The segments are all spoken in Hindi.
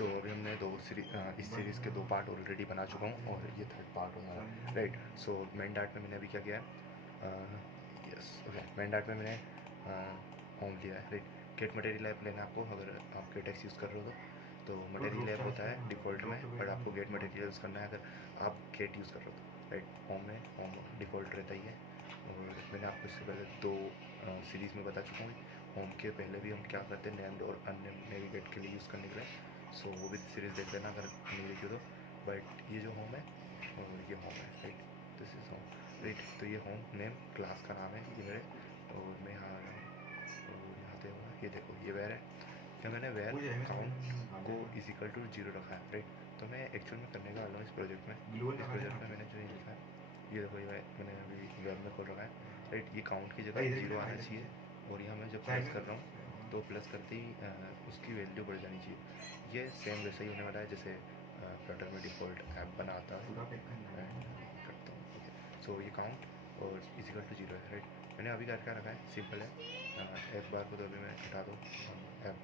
सो अभी हमने इस सीरीज़ के 2 पार्ट ऑलरेडी बना चुका हूँ और ये थर्ड पार्ट होने वाला है, राइट। सो मेन डार्ट में मैंने अभी क्या किया है, यस ओके, मेन डार्ट में मैंने होम लिया है, राइट। गेट मटेरियल ऐप लेना है आपको, अगर आप गेटेक्स यूज़ कर रहे हो तो मटेरियल ऐप होता है डिफ़ॉल्ट में, बट आपको गेट मटेरियल यूज़ करना है अगर आप गेट यूज़ कर रहे हो तो, राइट। होम डिफ़ॉल्ट रहता ही है। और मैंने आपको इससे पहले 2 सीरीज़ में बता चुका हूँ। होम के पहले भी हम क्या करते हैं, नेम्ड और अननेम्ड नेविगेट के लिए यूज़ करने के लिए। सो वो भी सीरीज़ देख लेना अगर नहीं देखी हो तो। बट ये जो होम है और ये होम है, right. This is home, right. तो ये होम नेम क्लास का नाम है ये मेरे, और मैं यहाँ आ रहा हूँ और यहाँ पे हुआ ये देखो ये वेर है। क्या मैंने वेर काउंट को इजिकल टू 0 रखा है, राइट। तो मैं एक्चुअल में करने का वाला हूँ इस प्रोजेक्ट में मैंने जो ये लिखा है, ये देखो ये मैंने अभी वेर में खोल रखा है, राइट। ये काउंट की जगह 0 आना चाहिए, और यहाँ मैं जब प्लस कर रहा हूँ तो प्लस करते ही उसकी वैल्यू बढ़ जानी चाहिए। ये सेम वैसा ही होने वाला है जैसे फ्लटर में डिफ़ॉल्ट ऐप बनाता है। करता हूँ ओके। सो ये काउंट और इजिकल टू 0 है, राइट। मैंने अभी करके रखा है, सिंपल है। ऐप बार को तो अभी मैं हटा दो, ऐप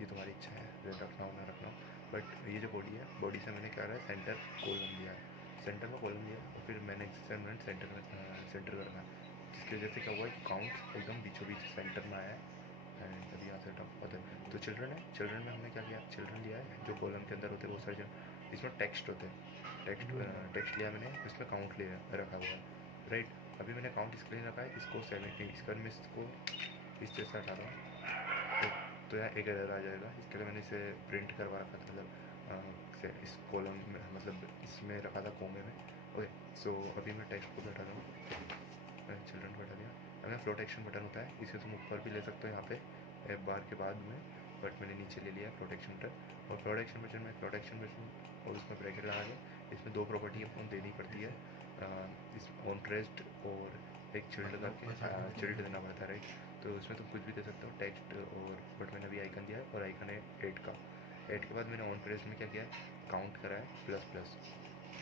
ये तुम्हारी इच्छा है रखना हो ना रखना हो। बट ये जो बॉडी है, बॉडी से मैंने क्या रहा है, सेंटर कॉलम लिया है, सेंटर में कॉलम लिया और फिर मैंने एक्सपेरिमेंट सेंटर कर रखा है, जिसकी वजह से क्या हुआ है कि काउंट एकदम बीचों बीच सेंटर में आया है। एंड अभी यहाँ से टॉप होता है तो चिल्ड्रन है। चिल्ड्रन में हमने क्या किया, चिल्ड्रन लिया है जो कॉलम के अंदर होते हैं बहुत सारे, इसमें टेक्स्ट होते हैं, टेक्स्ट लिया मैंने, इसमें काउंट लिया रखा हुआ है, राइट। अभी मैंने काउंट इसके लिए रखा है, इसको 70 इसका मैं इसको इस तरह से हटा रहा हूँ तो यहाँ एक एरर आ जाएगा। इसके लिए मैंने इसे प्रिंट करवा रखा था, मतलब इस कॉलम में, मतलब इसमें रखा था कोमे में, ओके। सो अभी मैं टेक्स्ट को हटा रहा हूँ, चिल्ड्रन को हटा दिया। अगर फ्लोट एक्शन बटन होता है, इसे तुम ऊपर भी ले सकते हो यहाँ पे ऐप बार के बाद में, बट मैंने नीचे ले लिया फ्लोट एक्शन बटन। और फ्लोट एक्शन बटन और उसमें ब्रैकेट लगा के इसमें 2 प्रॉपर्टी अपन देनी पड़ती है, इस ऑन ट्रेस्ड और एक चिल्ड करके चिल्ड देना पड़ता है, राइट। तो उसमें तुम कुछ भी दे सकते हो टेक्स्ट, और बट मैंने अभी आइकन दिया है और आइकन है 8 का। 8 के बाद मैंने ऑन ट्रेस्ड में क्या किया है, काउंट करा है प्लस प्लस,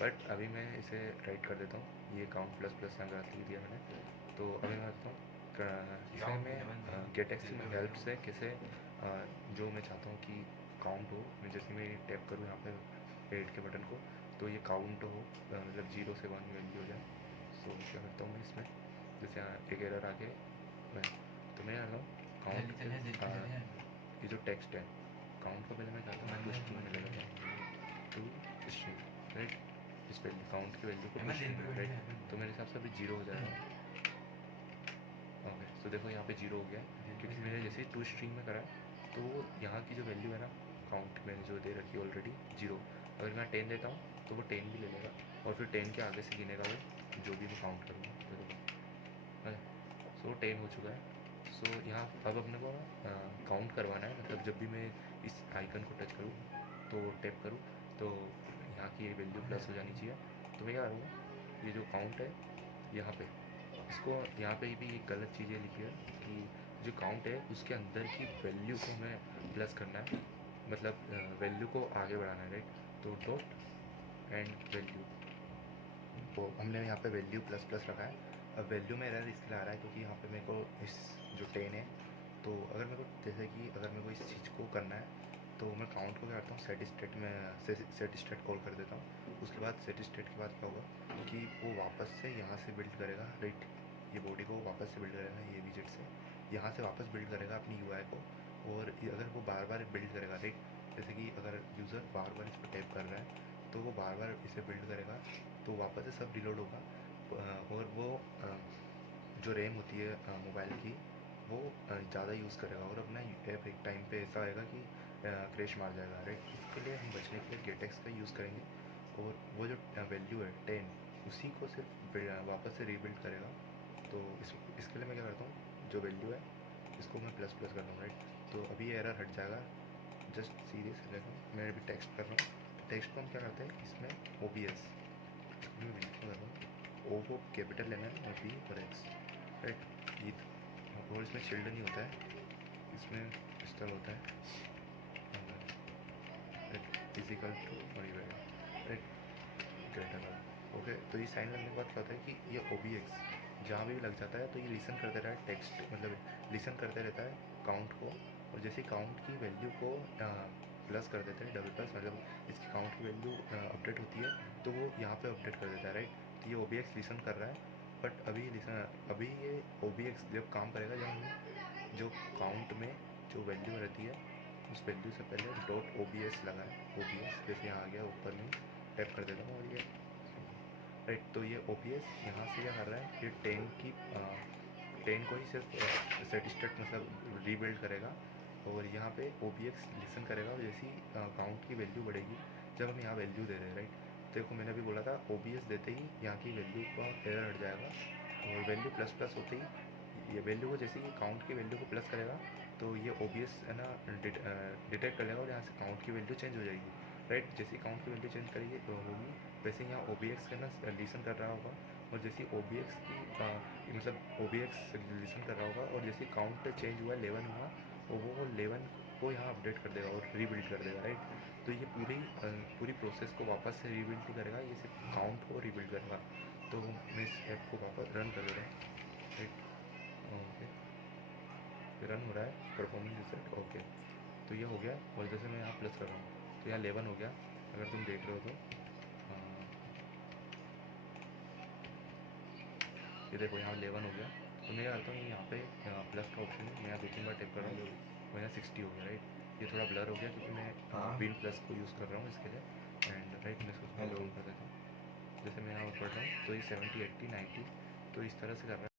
बट अभी मैं इसे राइट कर देता हूँ, ये काउंट प्लस प्लस यहाँ गलत लिख दिया मैंने। तो अभी मैं बताता हूँ इसे मैं गेटेक्स की हेल्प से कैसे जो मैं चाहता हूँ कि काउंट हो, मैं जैसे मैं टैप करूँ यहाँ पे 8 के बटन को, तो ये काउंट हो, मतलब 0 से 1 वैल्यू हो जाए। सो क्या करता हूँ मैं इसमें, जैसे एक एरर आ गया मैं, तो मैं आ रहा हूँ काउंट, ये जो टेक्स्ट है काउंट का पहले मैं चाहता हूँ टू स्ट्रिंग में ले लेता हूँ, टू स्ट्रिंग, राइट। इस वैल्यू काउंट की वैल्यू को टू स्ट्रिंग में, राइट। तो मेरे हिसाब से अभी 0 हो जाएगा, ओके। तो देखो यहाँ पे 0 हो गया है क्योंकि मैंने जैसे 2 स्ट्रिंग में करा है, तो यहाँ की जो वैल्यू है ना, काउंट मैंने जो दे रखी है ऑलरेडी 0, अगर मैं 10 देता हूँ तो वो 10 भी ले लेगा, और फिर 10 के आगे से गिनेगा वो जो भी मैं काउंट करूँगा, देखो। सो 10 हो चुका है। सो यहाँ अब अपने को काउंट करवाना है, मतलब जब भी मैं इस आइकन को टच करूँ तो टैप करूँ तो यहाँ की वैल्यू प्लस हो जानी चाहिए। तो मैं क्या करूँगा, ये जो काउंट है यहाँ पे, इसको यहाँ पे भी एक गलत चीज़ ये लिखी है कि जो काउंट है उसके अंदर की वैल्यू को हमें प्लस करना है, मतलब वैल्यू को आगे बढ़ाना है, राइट। तो डॉट एंड वैल्यू, तो हमने यहाँ पे वैल्यू प्लस प्लस रखा है। अब वैल्यू में एरर इसलिए आ रहा है क्योंकि यहाँ पे मेरे को इस जो 10 है, तो अगर मेरे को जैसे कि अगर मेरे को इस चीज़ को करना है तो मैं काउंट को क्या करता हूँ, सेट स्टेट कॉल कर देता हूँ। उसके बाद सेट स्टेट के बाद क्या होगा कि वो वापस से यहाँ से बिल्ड करेगा, राइट। ये बॉडी को वापस से बिल्ड करेगा, ये विजेट से यहाँ से वापस बिल्ड करेगा अपनी यूआई को। और अगर वो बार बार बिल्ड करेगा, राइट, जैसे कि अगर यूज़र बार बार इस पर टैप कर रहा है तो वो बार बार इसे बिल्ड करेगा, तो वापस से सब रिलोड होगा। और वो जो रैम होती है मोबाइल की, वो ज़्यादा यूज़ करेगा और अपना ऐप एक टाइम पे ऐसा आएगा कि क्रैश मार जाएगा, राइट। इसके लिए हम बचने के लिए गेटेक्स का यूज़ करेंगे, और वो जो वैल्यू है 10, उसी को सिर्फ वापस से रीबिल्ड करेगा। तो इसके लिए मैं क्या करता हूँ, जो वैल्यू है इसको मैं प्लस प्लस करता हूँ, राइट। तो अभी एरर हट जाएगा, जस्ट सीरियस रहेगा। मैं अभी टेक्स्ट कर रहा हूँ, टेक्स्ट को हम क्या करते हैं इसमें OBS, मैं बिल्कुल कर रहा हूँ, ओ को कैपिटल लेना है और बी और एक्स, राइट। ये और इसमें चिल्ड नहीं होता है, इसमें इस तरह होता है, फिजिकल टू और ये राइट, ग्रेटर, ओके। तो ये साइन करने के बाद क्या होता है कि ये OBX जहाँ भी लग जाता है तो ये लिसन करते रहता है टेक्स्ट, मतलब लिसन करते रहता है काउंट को, और जैसे काउंट की वैल्यू को प्लस कर देते हैं, डबल प्लस मतलब इसकी काउंट की वैल्यू अपडेट होती है तो वो यहाँ पे अपडेट कर देता है, राइट। तो ये OBX लिसन कर रहा है, बट अभी ये OBX जब काम करेगा जब हमें जो काउंट में जो वैल्यू रहती है उस वैल्यू से पहले डॉट OBS लगा है, OBS जैसे यहाँ आ गया ऊपर में टैप कर देता हूँ और ये राइट। तो ये OBS यहाँ से क्या कर रहा है, ये 10 को ही सिर्फ सेटिस्टेट मतलब रीबिल्ड करेगा और यहाँ पे OBX लिसन करेगा और जैसी काउंट की वैल्यू बढ़ेगी, जब हम यहाँ वैल्यू दे रहे हैं, राइट। देखो मैंने अभी बोला था OBS देते ही यहाँ की वैल्यू का एरर हट जाएगा और वैल्यू प्लस प्लस होते ही ये वैल्यू को जैसे ही काउंट की वैल्यू को प्लस करेगा तो ये OBS है ना डिटेक्ट कर लेगा और यहाँ से काउंट की वैल्यू चेंज हो जाएगी, राइट। जैसे काउंट की वैल्यू चेंज करेगी तो होगी वैसे यहाँ OBX का ना लिसन कर रहा होगा और जैसे OBX की मतलब OBX लिसन कर रहा होगा और जैसे काउंट चेंज हुआ 11 हुआ और वो 11 को यहाँ अपडेट कर देगा और रीबिल्ड कर देगा, राइट। तो ये पूरी प्रोसेस को वापस से रीबिल्ड नहीं करेगा, ये सिर्फ काउंट को रीबिल्ड करेगा। तो मैं इस ऐप को वापस रन कर दे रहा हूँ, राइट। ओके, रन हो रहा है, परफॉर्मेंस रिसेट, ओके। तो ये हो गया और जैसे मैं यहाँ प्लस कर रहा हूँ तो यहाँ 11 हो गया, अगर तुम देख रहे हो तो ये देखो यहाँ 11 हो गया। तो मैं क्या करता हूँ यहाँ पे प्लस का ऑप्शन है, मैं यहाँ 2-3 बार टैप कर रहा हूँ और यहाँ 60 हो गया, राइट। ये थोड़ा ब्लर हो गया क्योंकि मैं पिन प्लस को यूज़ कर रहा हूँ इसके लिए एंड राइट। मैं इसको थोड़ा लोड कर देता हूँ, जैसे मैं यहाँ पढ़ रहा हूँ तो ये 70, 80, 90 तो इस तरह से कर रहा है।